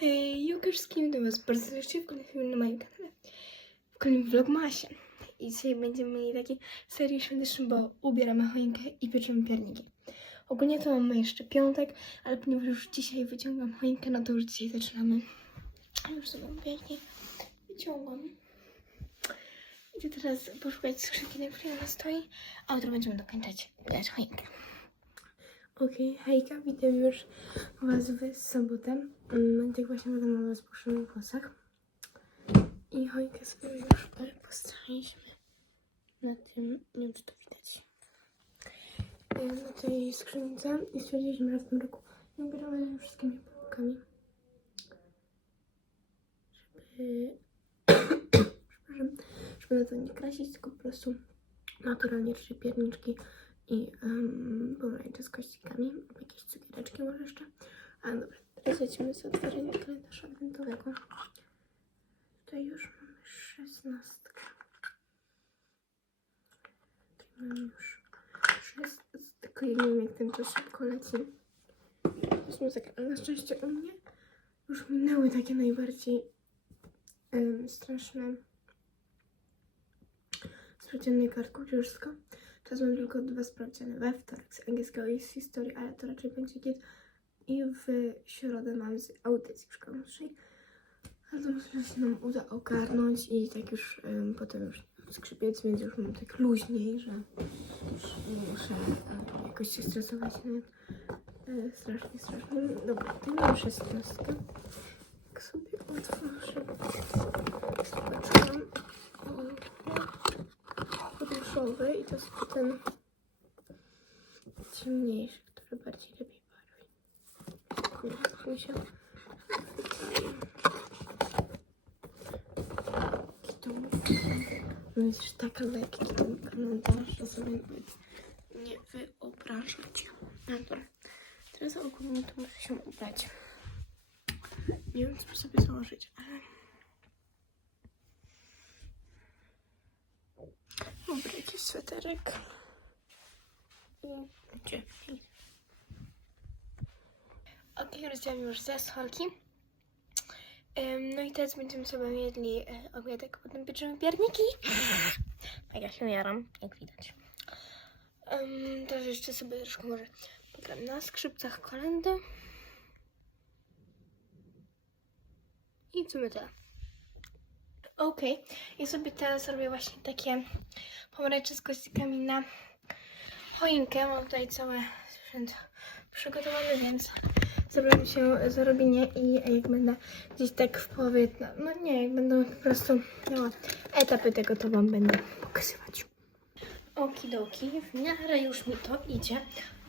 Hej, Jukerski, do Was bardzo serdecznie w kolejnym filmie na moim kanale. W kolejnym vlogmasie. I dzisiaj będziemy mieli taki serię świąteczny, bo ubieramy choinkę i pieczemy pierniki. Ogólnie to mamy jeszcze piątek, ale ponieważ już dzisiaj wyciągam choinkę, no to już dzisiaj zaczynamy. Już sobie pięknie wyciągam. Idę teraz poszukać skrzynki, na której ona stoi, a jutro będziemy dokończać ubierać choinkę. Okej, hejka, witam już Was w sobotę. Mm, Tak właśnie wygląda na rozpuszczonych włosach. I choinkę sobie już postaraliśmy na tym, nie wiem czy to widać, na tej skrzynce i stwierdziliśmy, że w tym roku nie ubieramy wszystkimi pudełkami, żeby, żeby na to nie krasić, tylko po prostu naturalnie trzy pierniczki i um, pomarańcze z kościkami, jakieś cukiereczki może jeszcze. A dobra, teraz lecimy z otworzenia kalendarza adwentowego. Tutaj już mamy szesnastkę. Tutaj mamy już szesnastkę i nie wiem jak ten czas szybko leci. Jest muzyka, ale na szczęście u mnie już minęły takie najbardziej em, straszne sprawdziany kartką wszystko. Teraz mam tylko dwa sprawdziany we wtorek z angielskiego i z historii, ale to raczej będzie git. I w środę mam z audycji szkolnej. Ale to myślę, że się nam uda ogarnąć i tak już em, potem już skrzypiec, więc już mam tak luźniej, że już nie muszę jakoś się stresować nawet. Strasznie, strasznie. Dobra, to mam szesnastkę. Jak sobie otworzę. Zobaczyłam. Różowy i to jest ten ciemniejszy, który bardziej lepiej barwi. Nie, mi no jest tak lekki ten kalendarz, że sobie nawet nie wyobrażać. No dobra, teraz ogólnie to muszę się ubrać. Nie wiem, co sobie założyć, ale... Dobra, I gdzie? Ok, rozdziałem już ze scholki. No i teraz będziemy sobie jedli e, obiadek, potem pieczemy pierniki. A ja się jaram, jak widać. Um, teraz jeszcze sobie troszkę może pogram na skrzypcach kolendy. I w sumie tyle. Okej, i sobie teraz robię właśnie takie pomarańcze z kościkami na choinkę. Mam tutaj cały sprzęt przygotowany, więc zrobię się zarobienie i jak będę gdzieś tak w połowie, no, no nie, jak będę po prostu miała etapy tego, to Wam będę pokazywać. Okidoki, w miarę już mi to idzie.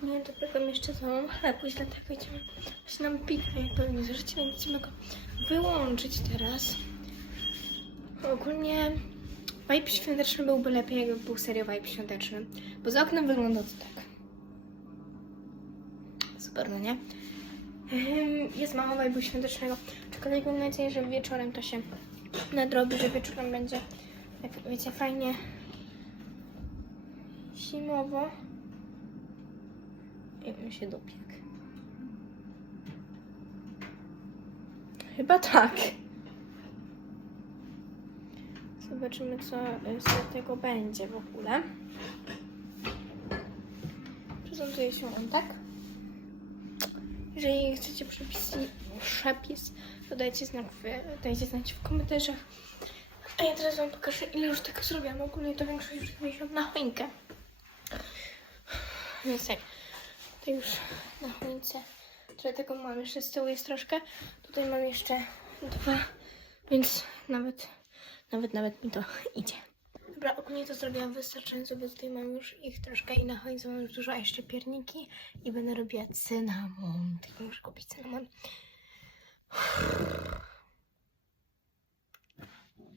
Nie dopiero jeszcze za mam chlebuś, dlatego idziemy właśnie nam piknie, jak pewnie zresztą więc chcemy go wyłączyć teraz. Ogólnie vibe świąteczny byłby lepiej, jakby był serio vibe świąteczny. Bo za oknem wygląda to tak. Super, no nie? Ym, Jest mało vibe'u świątecznego. Aczkolwiek mam nadzieję, że wieczorem to się nadrobi, że wieczorem będzie, jak wiecie, fajnie zimowo. I mi się dopiek. Chyba tak. Zobaczymy, co y, z tego będzie w ogóle. Prezentuje się on tak. Jeżeli chcecie przepis, przepis to dajcie, znak w, dajcie znać w komentarzach. A ja teraz Wam pokażę, ile już tego zrobiłam. Ogólnie to większość już wziąłam na choinkę. Więc tak, to już na choince. Trochę tego mam jeszcze z tyłu jest troszkę. Tutaj mam jeszcze dwa, więc nawet nawet, nawet mi to idzie. Dobra, ogólnie to zrobiłam wystarczająco, bo tutaj mam już ich troszkę i na choince mam już dużo, a jeszcze pierniki i będę robiła cynamon. Tylko muszę kupić cynamon.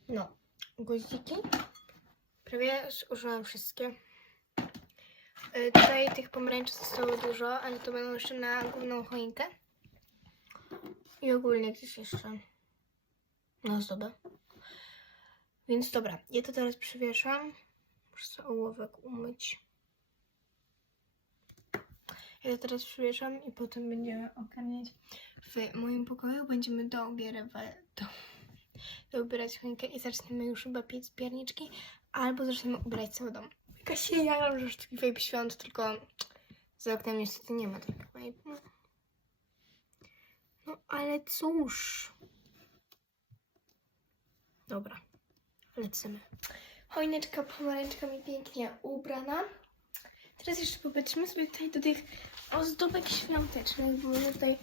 No, goździki. Prawie zużyłam wszystkie. Y, Tutaj tych pomarańczy zostało dużo, ale to będą jeszcze na główną choinkę. I ogólnie gdzieś jeszcze na ozdobę. Więc dobra, ja to teraz przywieszam. Muszę ołówek umyć. Ja to teraz przywieszam i potem będziemy ogarniać w moim pokoju. Będziemy doubierywać, do, doubierać choinkę i zaczniemy już chyba piec pierniczki, albo zaczniemy ubierać cały dom. Jakaś się ja że taki vibe świąt, tylko za oknem niestety nie ma takiego vibe. No. no ale cóż. Dobra, lecimy. Choineczka pomarańczka mi pięknie ubrana. Teraz jeszcze popatrzymy sobie tutaj do tych ozdóbek świątecznych, bo mamy tutaj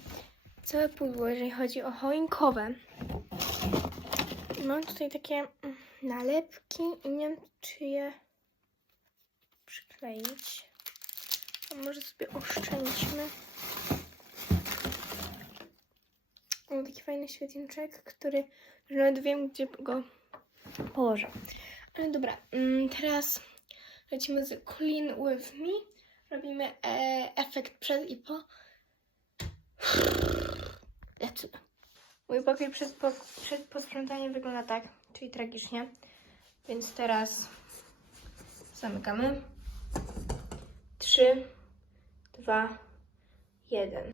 całe pudło, jeżeli chodzi o choinkowe. Mam tutaj takie mm, nalepki i nie wiem, czy je przykleić. A może sobie oszczędźmy. Mam taki fajny świetniczek, który nawet wiem, gdzie go położę. Ale dobra, mm, teraz lecimy z Clean With Me. Robimy e, efekt przed i po. Lecimy. Mój papier przed, po, przed posprzątaniem wygląda tak, czyli tragicznie. Więc teraz zamykamy. 3, 2, 1.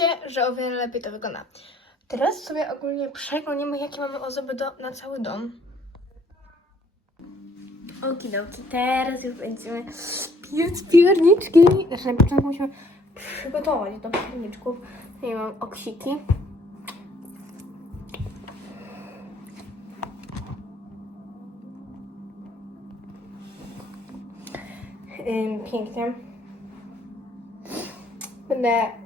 Uwierzcie, że o wiele lepiej to wygląda. Teraz sobie ogólnie przeglądniemy, jakie mamy ozdoby do, na cały dom. Okidoki, teraz już będziemy piec pierniczki. Znaczy na początku musimy przygotować do pierniczków. Tutaj mam oksiki. Pięknie. Będę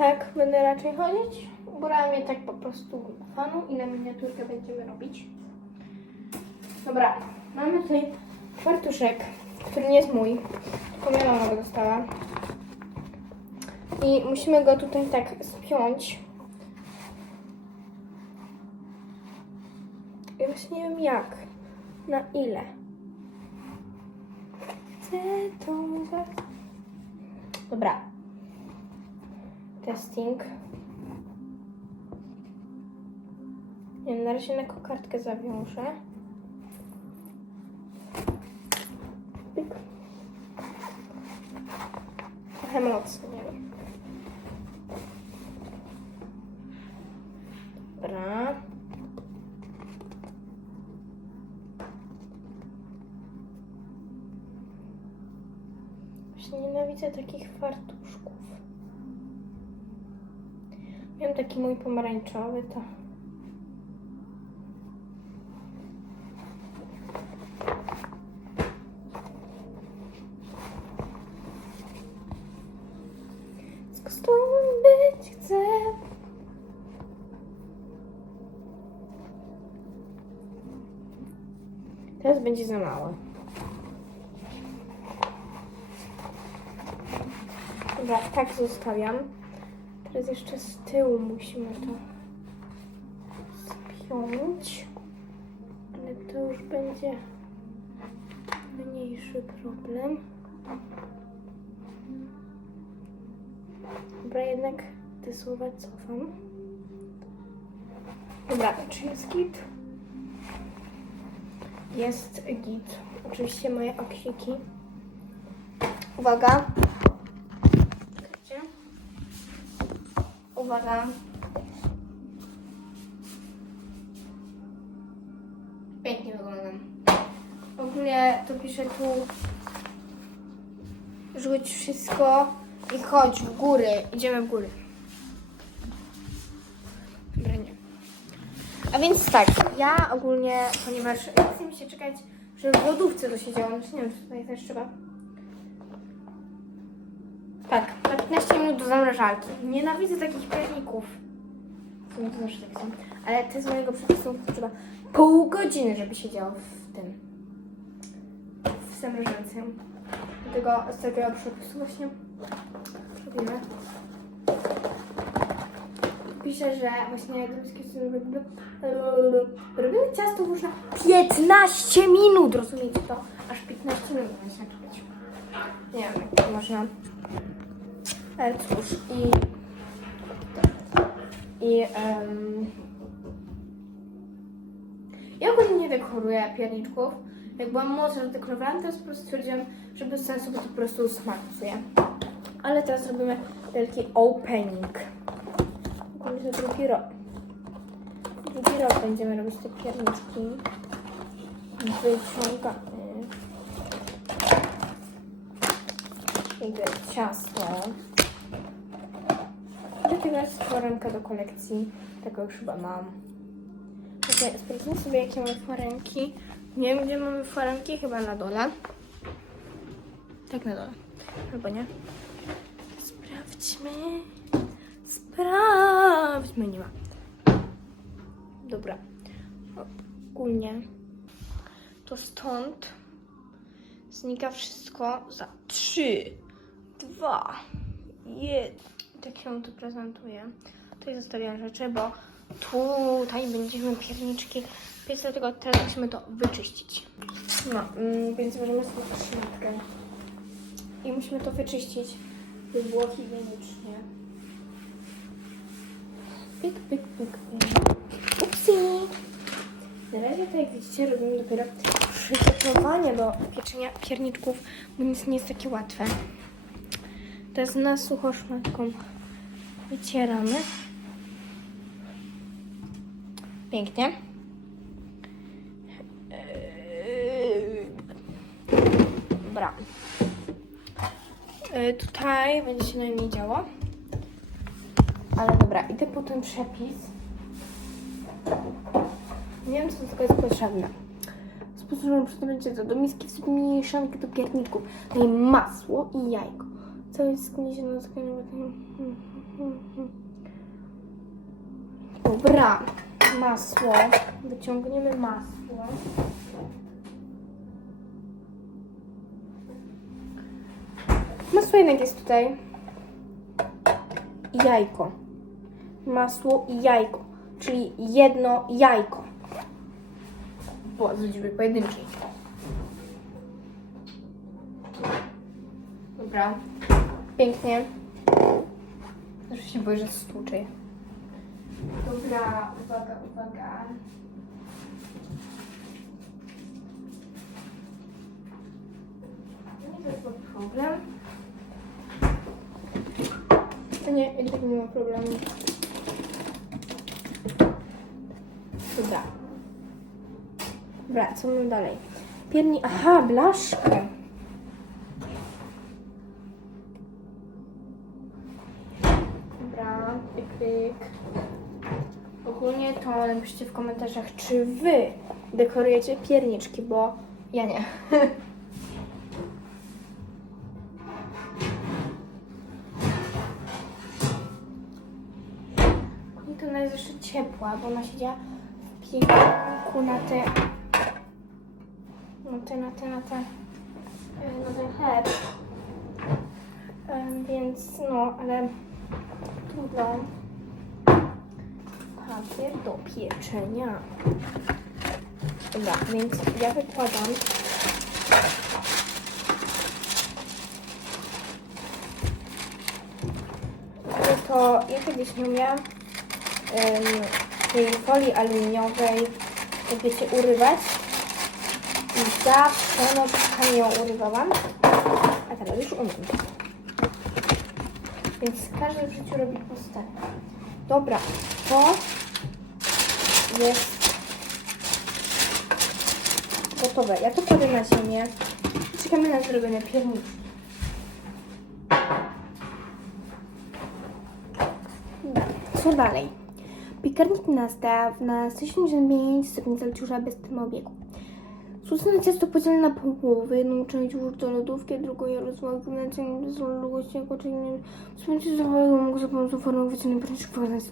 tak, będę raczej chodzić. Ubrałam je tak po prostu fanu i na miniaturkę będziemy robić. Dobra, mamy tutaj fartuszek, który nie jest mój, tylko moja mama go dostała. I musimy go tutaj tak spiąć. Ja właśnie nie wiem jak, na ile. Chcę to. Dobra. Testing. Nie wiem, na razie na kokardkę zawiążę. Trochę mocno, nie wiem. Dobra. Właśnie nienawidzę takich fartuszków. Miałem taki mój pomarańczowy, to... Z być chcę. Teraz będzie za małe. Dobra, tak zostawiam. Teraz jeszcze z tyłu musimy to spiąć. Ale to już będzie mniejszy problem. Dobra, jednak te słowa cofam. Dobra, czy jest git? Jest git. Oczywiście moje oksiki. Uwaga. Uwaga. Pięknie wyglądam. Ogólnie to piszę tu rzuć wszystko i chodź w góry. Idziemy w góry. Dobra, nie. A więc tak, ja ogólnie, ponieważ nie chce mi się czekać, żeby w lodówce to się działo, znaczy nie wiem, czy tutaj też trzeba. Tak, na 15 minut do zamrażarki. Nienawidzę takich pierników. W sumie to zawsze tak są. Ale te z mojego przepisu trzeba pół godziny, żeby się działo w tym. W zamrażarce. Dlatego z tego przepisu właśnie robimy. Pisze, że właśnie greckie robimy ciasto można 15 minut, rozumiecie to? Aż 15 minut właśnie. Nie wiem, jak to można. Ale cóż, i... I... Um, Ja ogólnie nie dekoruję pierniczków. Jak byłam młodsza, to dekorowałam, teraz po prostu stwierdziłam, że bez sensu, bo to po prostu smak psuje. Ale teraz robimy wielki opening. Ogólnie to drugi rok. Drugi rok będziemy robić te pierniczki. Wyciągamy. Jakby ciasto. Teraz foremkę do kolekcji. Tego już chyba mam. Okay, sprawdzimy sobie, jakie mamy foremki. Nie wiem, gdzie mamy foremki. Chyba na dole. Tak na dole. Albo nie. Sprawdźmy. Sprawdźmy. Nie ma. Dobra. Ogólnie to stąd znika wszystko za 3, 2, 1. Tak się to prezentuje. Tutaj zostawiam rzeczy, bo tutaj będziemy pierniczki piec, dlatego teraz musimy to wyczyścić. No, mm, więc możemy sobie szmatkę. I musimy to wyczyścić, by było higienicznie. Pyk, pyk, pyk. Upsi! Na razie, tak jak widzicie, robimy dopiero przygotowania do pieczenia pierniczków, bo nic nie jest takie łatwe. Teraz na sucho szmatką wycieramy. Pięknie. Dobra. Yy, Tutaj będzie się najmniej działo. Ale dobra, idę po ten przepis. Nie wiem, co do jest potrzebne. Sposobem przytomujecie to do miski wsypie mieszankę do pierniczków. Daję masło i jajko. Całe skniecie na skaniowę. Dobra, masło. Wyciągniemy masło. Masło jednak jest tutaj. Jajko. Masło i jajko. Czyli jedno jajko. Była z liczby pojedynczej. Dobra. Pięknie. Zawsze się boję, że stłuczy. Dobra, uwaga, uwaga. Nie, to jest chyba problem. To nie, i tak nie ma problemu. Dobra. Dobra, co mamy dalej? Pierni... Aha, blaszkę. Dobra, pyk, pyk. Ogólnie to napiszcie w komentarzach, czy wy dekorujecie pierniczki, bo ja nie. I to ona jest jeszcze ciepła, bo ona siedziała w piekarniku na te na te, na te, na te, e, na ten. Em, Więc no, ale trudno. Papier do pieczenia. Dobra, więc ja wykładam. To ja kiedyś nie umiałam em, tej folii aluminiowej, wiecie, urywać. I zawsze nożyczkami ją urywałam, a teraz już umiem. Więc każdy w życiu robi postęp. Dobra, to jest gotowe. Ja to kładę na ziemię. Czekamy na zrobione pierniczki. Co dalej? Piekarnik nastaw na 175 stopni Celsjusza bez termobiegu. Susne ciasto podzielone na połowy. Jedną część włóż do lodówki, drugą je rozłożyć na naczynie z długości jako czynnik. Spędźcie zawodową mógł za pomocą formy wyciągnięcia prączek wobec.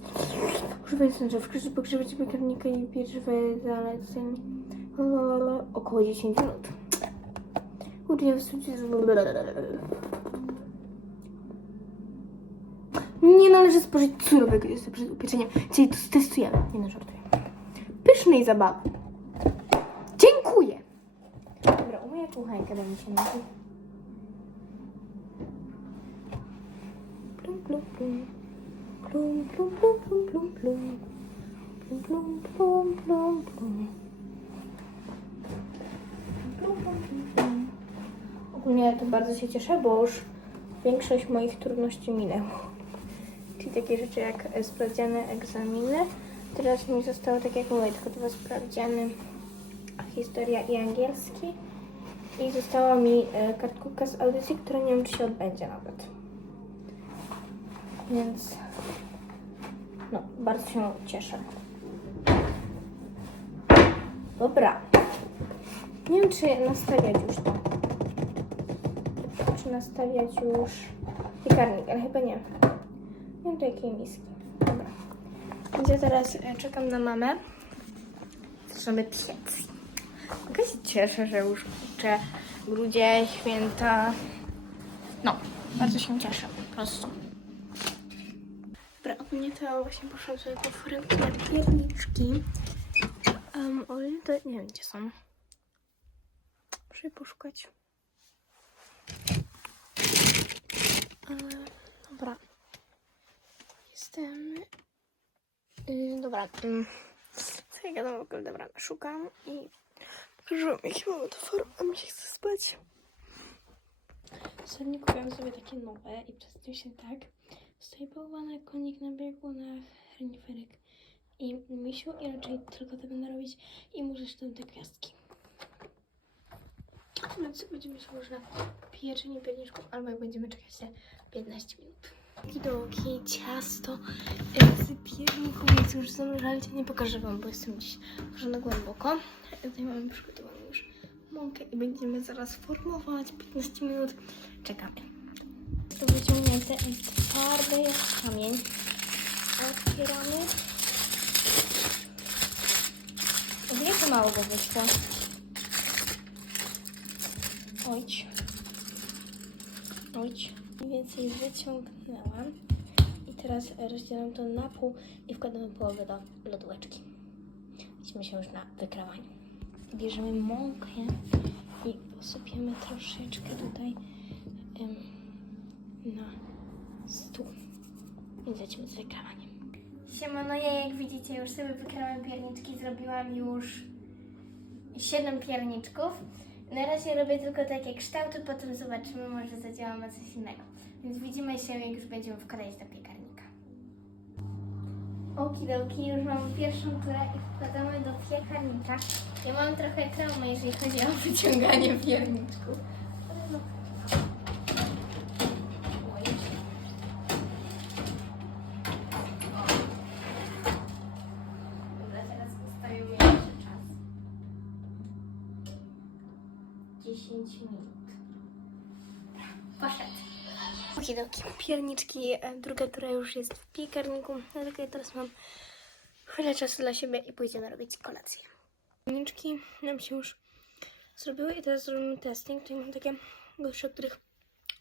Używając naczepki, żeby grzewać piekarnika i pieczwę zaleceń. Około 10 minut. Ucznia wstrzymcie z... Nie należy spożyć surowego jeszcze przed upieczeniem. Czyli to testujemy. Nie no, żartuję. Pysznej zabawy. Słuchajkę będę się nazywa. Plum, plum, plum. Plum, plum, plum, plum, plum, plum. Plum, plum, plum, plum, plum. Plum, plum, to bardzo się cieszę, bo już większość moich trudności minęło. Czyli takie rzeczy jak e, sprawdziane egzaminy. Teraz mi zostało, tak jak mówię, tylko dwa sprawdziany historia i angielski. I została mi e, kartkówka z audycji, która nie wiem, czy się odbędzie nawet. Więc no, bardzo się cieszę. Dobra. Nie wiem, czy nastawiać już to. Czy nastawiać już piekarnik, ale chyba nie. Nie wiem, do jakiej miski. Dobra. Więc ja teraz e, czekam na mamę, żeby piec. Mogę się cieszę, że już uczę grudzień, święta. No, bardzo się cieszę po prostu. Dobra, ogólnie to właśnie poszłam sobie po foremki na pierniczki. Um, o ile to nie wiem, gdzie są. Muszę poszukać. Ale, dobra. Jestem... Yy, dobra. Mm. Co ja gadam w ogóle? Dobra, szukam i pokażę mi chyba utwór, a mi się chce spać. Ostatnio kupiłam sobie takie nowe i przedstawił się tak. Stoi bałwana, konik na biegunach, reniferek i misiu i raczej tylko to będę robić i możesz tam te gwiazdki. Więc będziemy się może na pieczenie pierniczków albo jak będziemy czekać te 15 minut. Kidoki, ciasto e, z pierników, więc już zamierzali, nie pokażę wam, bo jestem dziś może na głęboko. Tutaj mamy przygotowaną już mąkę i będziemy zaraz formować 15 minut. Czekamy. To wyciągnięte i twarde jak kamień. Otwieramy. Ogólnie to mało go wyszło. Ojć. Ojć. Mniej więcej wyciągnęłam. I teraz rozdzielam to na pół i wkładamy połowę do lodóweczki. Widzimy się już na wykrawaniu. Bierzemy mąkę i posypiemy troszeczkę tutaj na stół. Więc lecimy z wykrawaniem. Siemano, ja jak widzicie już sobie wykrałam pierniczki, zrobiłam już 7 pierniczków. Na razie robię tylko takie kształty, potem zobaczymy, może zadziałamy coś innego. Więc widzimy się, jak już będziemy wkładać do piekarnika. Okidoki, już mam pierwszą turę i wkładamy do piekarnika. Ja mam trochę traumy, jeżeli chodzi o wyciąganie pierniczków. Ale no. Oj. Dobra, teraz ustawimy jeszcze czas. 10 minut. Poszedł. Okidoki. Pierniczki, e, druga tura już jest w piekarniku. Dlatego ja teraz mam chwilę czasu dla siebie i pójdziemy robić kolację. Pierniczki nam się już zrobiły i teraz zrobimy testing. Tutaj mam takie gorsze, których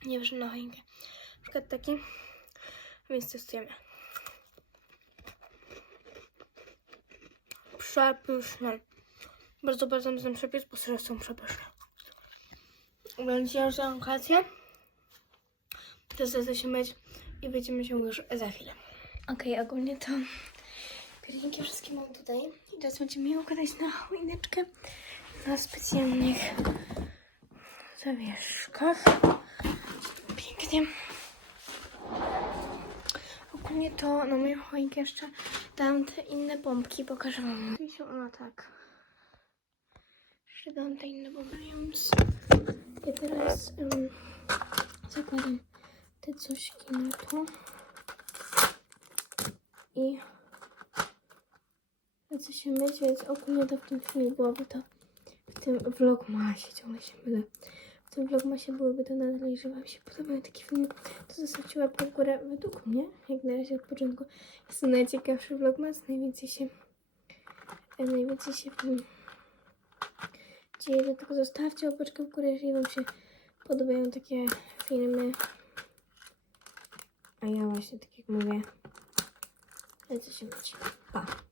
nie weszły na choinkę. Na przykład taki. Więc testujemy. Przepyszne. Bardzo, bardzo mi ten przepis, bo serio są przepyszne. Ja już mam kolację. Teraz się myć i będziemy się już za chwilę. Okej, ogólnie to pierniki wszystkie mam tutaj. I teraz będziemy je układać na choineczkę na specjalnych zawieszkach. Pięknie. Ogólnie to na moją choinkę jeszcze dam te inne bombki. Pokażę wam. I są one tak. Jeszcze dam te inne bombki. Więc Ja teraz um, zakładam te cośki na to. I lecę się myć, więc ogólnie to w tym filmie byłoby to w tym vlogmasie, ciągle się mylę. W tym vlogmasie byłoby to nadal, jeżeli wam się podobają takie filmy, to zostawcie łapkę w górę według mnie, jak na razie od początku. Jest to najciekawszy vlogmas, najwięcej się najwięcej się dzieje, dlatego zostawcie łapeczkę w górę, jeżeli wam się podobają takie filmy. A ja właśnie, tak jak mówię, lecę się myć. Pa!